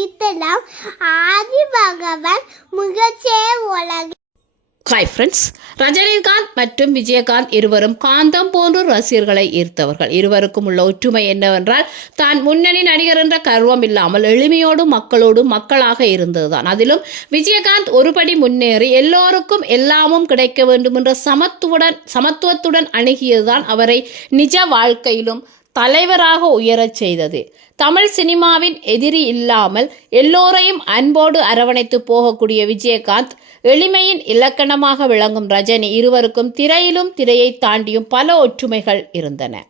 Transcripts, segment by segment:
அளித்தலாம் ஆதி பகவான் முகச்சே உலக hi friends Rajinikanth மற்றும் விஜயகாந்த் இருவரும் காந்தம் போன்ற ரசிகர்களை ஈர்த்தவர்கள். இருவருக்கும் உள்ள ஒற்றுமை என்னவென்றால் தான் முன்னணி நடிகர் என்ற கர்வம் இல்லாமல் எளிமையோடு மக்களோடு மக்களாக இருந்ததுதான். அதிலும் விஜயகாந்த் ஒருபடி முன்னேறி எல்லோருக்கும் எல்லாமும் கிடைக்க வேண்டும் என்ற சமத்துவுடன் சமத்துவத்துடன் அணுகியதுதான் அவரை நிஜ வாழ்க்கையிலும் தலைவராக உயரச் செய்தது. தமிழ் சினிமாவின் எதிரி இல்லாமல் எல்லோரையும் அன்போடு அரவணைத்து போகக்கூடிய விஜயகாந்த் எளிமையின் இலக்கணமாக விளங்கும் ரஜினி இருவருக்கும் திரையிலும் திரையை தாண்டியும் பல ஒற்றுமைகள் இருந்தன.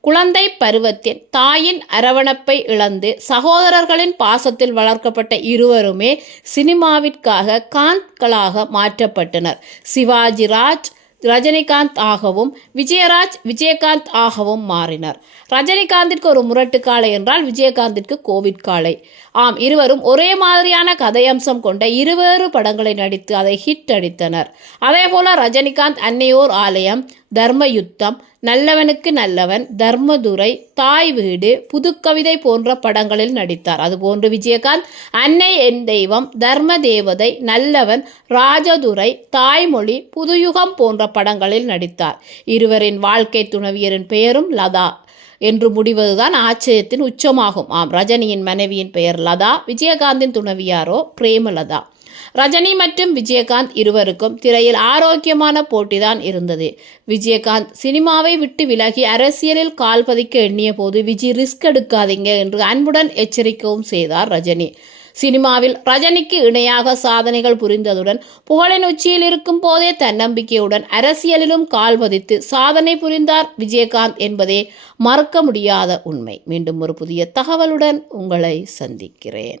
குழந்தை பருவத்தில் தாயின் அரவணைப்பை இழந்து சகோதரர்களின் பாசத்தில் வளர்க்கப்பட்ட இருவருமே சினிமாவிற்காக காந்த்களாக மாற்றப்பட்டனர். சிவாஜி ராஜ் ரஜினிகாந்த் ஆகவும் விஜயராஜ் விஜயகாந்த் ஆகவும் மாறினர். ரஜினிகாந்திற்கு ஒரு முரட்டு காளை என்றால் விஜயகாந்திற்கு கோவிட் காளை ஆம் இருவரும் ஒரே மாதிரியான கதையம்சம் கொண்ட இருவேறு படங்களை நடித்து அதை ஹிட் அடித்தனர். அதேபோல ரஜினிகாந்த் அன்னையோர் ஆலயம் தர்மயுத்தம் நல்லவனுக்கு நல்லவன் தர்மதுரை தாய் வீடு புதுக்கவிதை போன்ற படங்களில் நடித்தார். அதுபோன்று விஜயகாந்த் அன்னை என் தெய்வம் தர்ம தேவதை நல்லவன் ராஜதுரை தாய்மொழி புதுயுகம் போன்ற படங்களில் நடித்தார். இருவரின் வாழ்க்கை துணவியரின் பெயரும் லதா என்று முடிவதுதான் ஆச்சரியத்தின் உச்சமாகும். ஆம் ரஜினியின் மனைவியின் பெயர் லதா விஜயகாந்தின் துணவியாரோ பிரேமலதா. ரஜினி மற்றும் விஜயகாந்த் இருவருக்கும் திரையில் ஆரோக்கியமான போட்டிதான் இருந்தது. விஜயகாந்த் சினிமாவை விட்டு விலகி அரசியலில் கால் பதிக்க எண்ணிய போது விஜய் ரிஸ்க் எடுக்காதீங்க என்று அன்புடன் எச்சரிக்கவும் செய்தார் ரஜினி. சினிமாவில் ரஜினிக்கு இணையாக சாதனைகள் புரிந்ததுடன் புகழின் உச்சியில் இருக்கும் போதே தன்னம்பிக்கையுடன் அரசியலிலும் கால் பதித்து சாதனை புரிந்தார் விஜயகாந்த் என்பதே மறக்க முடியாத உண்மை. மீண்டும் ஒரு புதிய தகவலுடன் உங்களை சந்திக்கிறேன்.